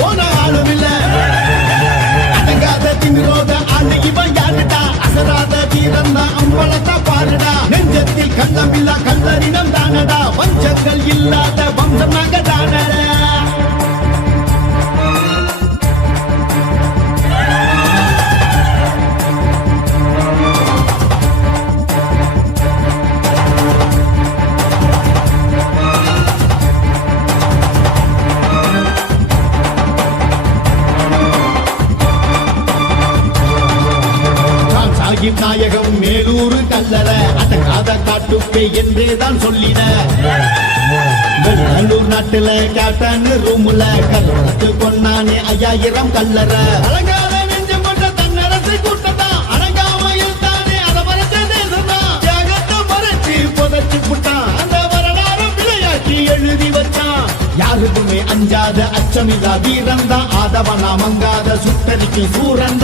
போன ஆளும் இல்ல. அடங்காத திமிரோத ஆளு இவன் யாருடா? அசராத வீரன் தான் பாருடா. நெஞ்சத்தில் கள்ளம் இல்ல தானடா. வஞ்சங்கள் இல்லாத நான் நாயகம் மேலூர் கல்லற. அடங்காத காட்டுப்பே என்றே தான் சொல்லின. வெள்ளூர் நாட்டுல கேப்டன் ரூமுல கல்லத்து கொண்டானே ஐயாயிரம் கல்லற. அழகாத நெஞ்சம் கொண்ட தன்னரசு கூட்டத்தான் அடங்காம இருந்தானே அதை தேசம்தான் தியாகத்தை மறைச்சு புதைச்சு புட்டான். அந்த வரலாறு விளையாட்டி எழுதி வச்சான். யாருக்குமே அஞ்சாத அச்சமில்லா வீரன் ஆதவனா மங்காத சுட்டரிக்கு சூரன்